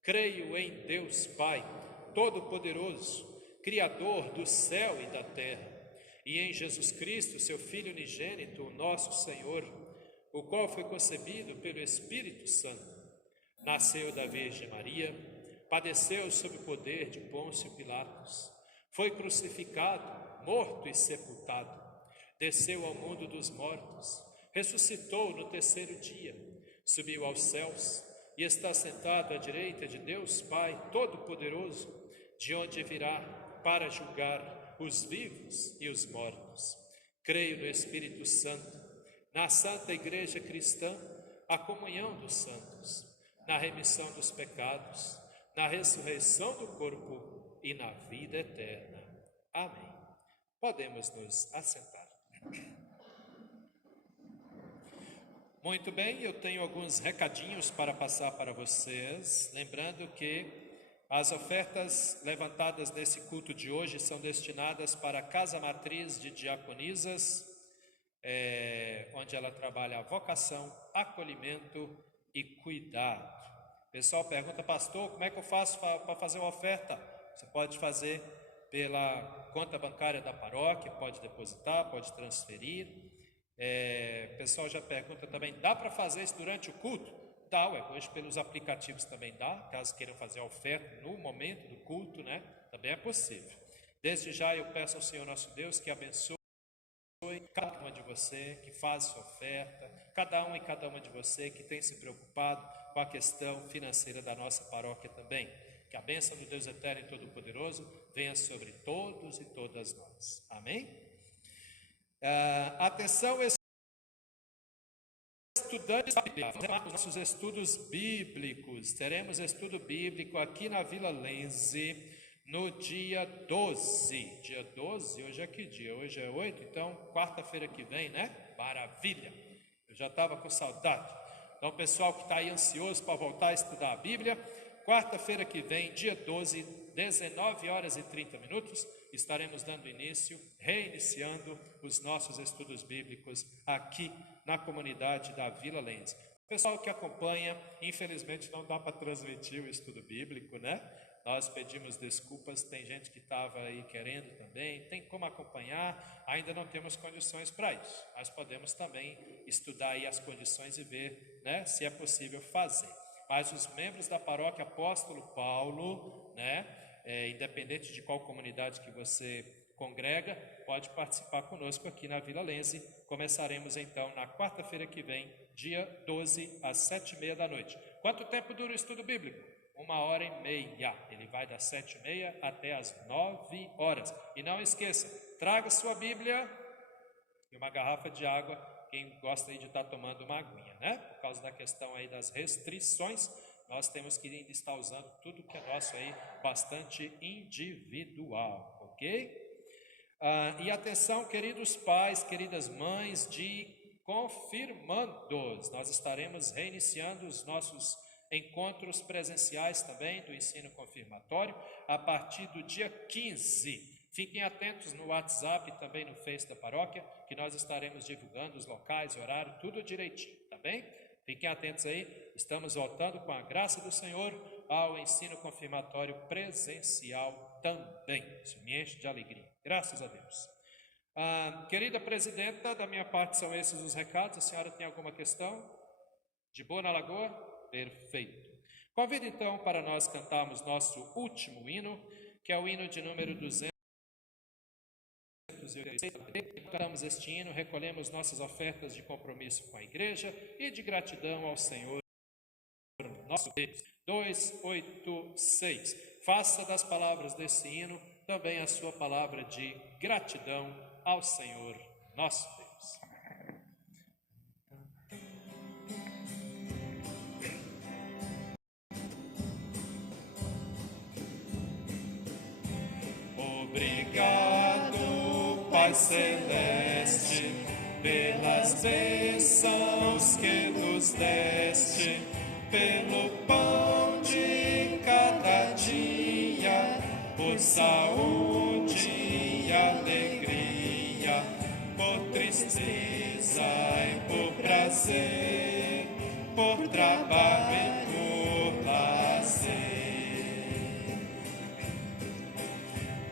creio em Deus Pai, Todo-Poderoso, Criador do céu e da terra, e em Jesus Cristo, seu Filho unigênito, nosso Senhor, o qual foi concebido pelo Espírito Santo, nasceu da Virgem Maria, padeceu sob o poder de Pôncio Pilatos, foi crucificado, morto e sepultado, desceu ao mundo dos mortos, ressuscitou no terceiro dia, subiu aos céus e está sentado à direita de Deus Pai Todo-Poderoso, de onde virá para julgar os vivos e os mortos. Creio no Espírito Santo, na Santa Igreja Cristã, a comunhão dos santos, na remissão dos pecados, na ressurreição do corpo e na vida eterna. Amém. Podemos nos assentar. Muito bem, eu tenho alguns recadinhos para passar para vocês, lembrando que as ofertas levantadas nesse culto de hoje são destinadas para a Casa Matriz de Diaconisas, onde ela trabalha a vocação, acolhimento e cuidado. O pessoal pergunta: pastor, como é que eu faço para fazer uma oferta? Você pode fazer pela conta bancária da paróquia, pode depositar, pode transferir. O pessoal já pergunta também: dá para fazer isso durante o culto? Dá, hoje pelos aplicativos também dá, caso queiram fazer a oferta no momento do culto, né? Também é possível. Desde já eu peço ao Senhor nosso Deus que abençoe cada uma de você que faz sua oferta, cada um e cada uma de você que tem se preocupado com a questão financeira da nossa paróquia também. Que a bênção do Deus eterno e todo-poderoso venha sobre todos e todas nós. Amém? Atenção, estudantes, nossos estudos bíblicos. Teremos estudo bíblico aqui na Vila Lense no dia 12. Dia 12, hoje é que dia? Hoje é 8, então quarta-feira que vem, né? Maravilha! Eu já estava com saudade. Então, pessoal que está aí ansioso para voltar a estudar a Bíblia, quarta-feira que vem, dia 12, 19 horas e 30 minutos, estaremos dando início, reiniciando os nossos estudos bíblicos aqui na comunidade da Vila Lense. O pessoal que acompanha, infelizmente não dá para transmitir o estudo bíblico, né? Nós pedimos desculpas, tem gente que estava aí querendo também, tem como acompanhar, ainda não temos condições para isso, mas podemos também estudar aí as condições e ver, né, se é possível fazer. Mas os membros da paróquia Apóstolo Paulo, né, independente de qual comunidade que você congrega, pode participar conosco aqui na Vila Lense. Começaremos então na quarta-feira que vem, dia 12, às 7h30 da noite. Quanto tempo dura o estudo bíblico? 1h30, ele vai das 7h30 até as 9 horas. E não esqueça, traga sua Bíblia e uma garrafa de água, quem gosta aí de estar tomando uma aguinha, né? Por causa da questão aí das restrições, nós temos que estar usando tudo que é nosso aí, bastante individual, ok? E atenção, queridos pais, queridas mães de confirmandos, nós estaremos reiniciando os nossos encontros presenciais também do ensino confirmatório a partir do dia 15. Fiquem atentos no WhatsApp e também no Face da paróquia, que nós estaremos divulgando os locais, horário, tudo direitinho, tá bem? Fiquem atentos aí, estamos voltando com a graça do Senhor ao ensino confirmatório presencial também. Isso me enche de alegria, graças a Deus. Querida presidenta, da minha parte são esses os recados. A senhora tem alguma questão? De boa na Lagoa? Perfeito. Convido então para nós cantarmos nosso último hino, que é o hino de número 286. Cantamos este hino, recolhemos nossas ofertas de compromisso com a igreja e de gratidão ao Senhor nosso Deus. 286. Faça das palavras desse hino também a sua palavra de gratidão ao Senhor nosso Deus. Obrigado, Pai Celeste, pelas bênçãos que nos deste, pelo pão de cada dia, por saúde e alegria, por tristeza e por prazer, por trabalho e por lazer.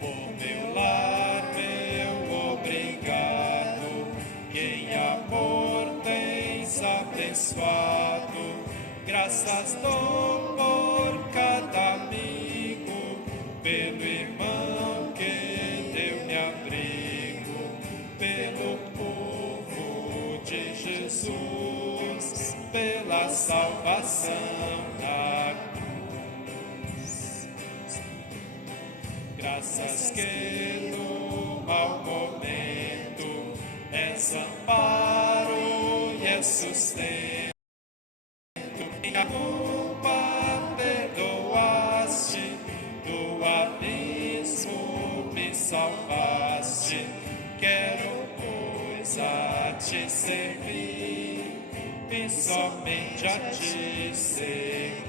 Por meu lar, meu obrigado, que em amor tens abençoado. Graças dou por cada amigo, pelo irmão que deu-me abrigo, pelo povo de Jesus, pela salvação da cruz. Graças que no mau momento és amparo e és sustento. Minha culpa perdoaste, do abismo me salvaste. Quero, pois, a te servir e somente a te seguir.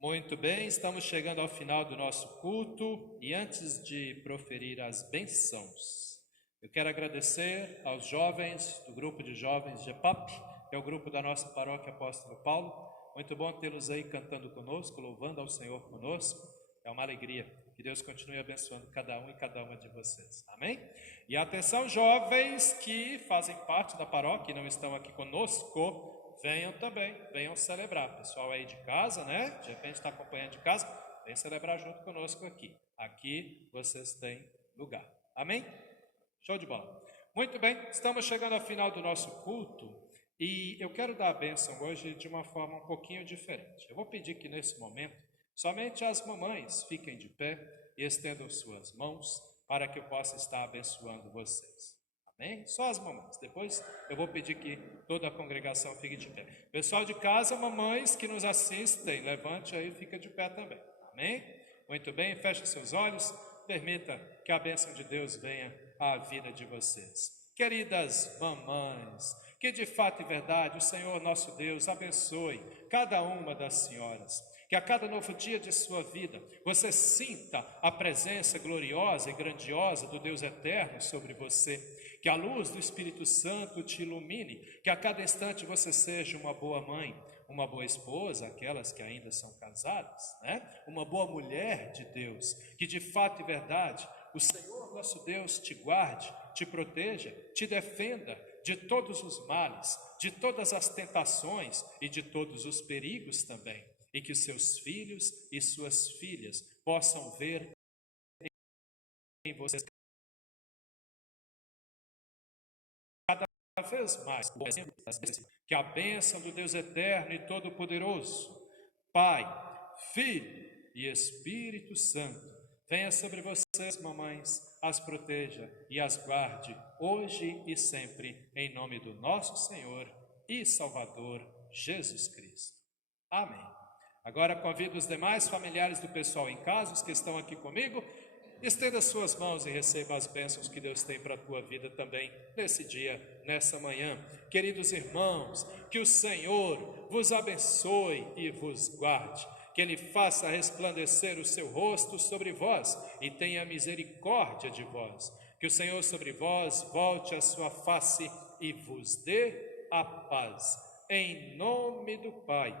Muito bem, estamos chegando ao final do nosso culto e antes de proferir as bênçãos, eu quero agradecer aos jovens do grupo de jovens de EPAP, que é o grupo da nossa paróquia Apóstolo Paulo. Muito bom tê-los aí cantando conosco, louvando ao Senhor conosco. É uma alegria. Que Deus continue abençoando cada um e cada uma de vocês. Amém? E atenção, jovens que fazem parte da paróquia e não estão aqui conosco, venham também, venham celebrar. Pessoal aí de casa, né? De repente está acompanhando de casa, vem celebrar junto conosco aqui. Aqui vocês têm lugar. Amém? Show de bola. Muito bem, estamos chegando ao final do nosso culto e eu quero dar a bênção hoje de uma forma um pouquinho diferente. Eu vou pedir que nesse momento somente as mamães fiquem de pé e estendam suas mãos para que eu possa estar abençoando vocês. Amém? Só as mamães. Depois eu vou pedir que toda a congregação fique de pé. Pessoal de casa, mamães que nos assistem, levante aí e fica de pé também. Amém? Muito bem, feche seus olhos. Permita que a bênção de Deus venha à vida de vocês. queridas mamães, que de fato e verdade o Senhor nosso Deus abençoe cada uma das senhoras. Que a cada novo dia de sua vida você sinta a presença gloriosa e grandiosa do Deus eterno sobre você. Que a luz do Espírito Santo te ilumine. Que a cada instante você seja uma boa mãe, uma boa esposa, aquelas que ainda são casadas, né? Uma boa mulher de Deus. Que de fato e verdade o Senhor nosso Deus te guarde, te proteja, te defenda de todos os males, de todas as tentações e de todos os perigos também. E que seus filhos e suas filhas possam ver em você cada vez mais que a bênção do Deus eterno e todo-poderoso, Pai, Filho e Espírito Santo, venha sobre vocês, mamães, as proteja e as guarde hoje e sempre, em nome do nosso Senhor e Salvador Jesus Cristo. Amém. Agora convido os demais familiares do pessoal em casa, os que estão aqui comigo, estenda suas mãos e receba as bênçãos que Deus tem para a tua vida também nesse dia, nessa manhã. Queridos irmãos, que o Senhor vos abençoe e vos guarde, que Ele faça resplandecer o seu rosto sobre vós e tenha misericórdia de vós, que o Senhor sobre vós volte a sua face e vos dê a paz. Em nome do Pai,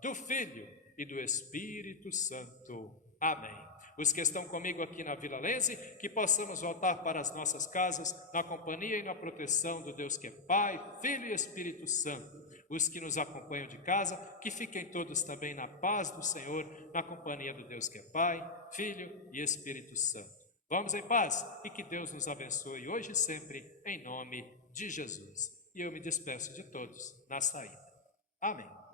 do Filho e do Espírito Santo. Amém. Os que estão comigo aqui na Vila Lense, que possamos voltar para as nossas casas na companhia e na proteção do Deus que é Pai, Filho e Espírito Santo. Os que nos acompanham de casa, que fiquem todos também na paz do Senhor, na companhia do Deus que é Pai, Filho e Espírito Santo. Vamos em paz e que Deus nos abençoe hoje e sempre, em nome de Jesus. E eu me despeço de todos na saída. Amém.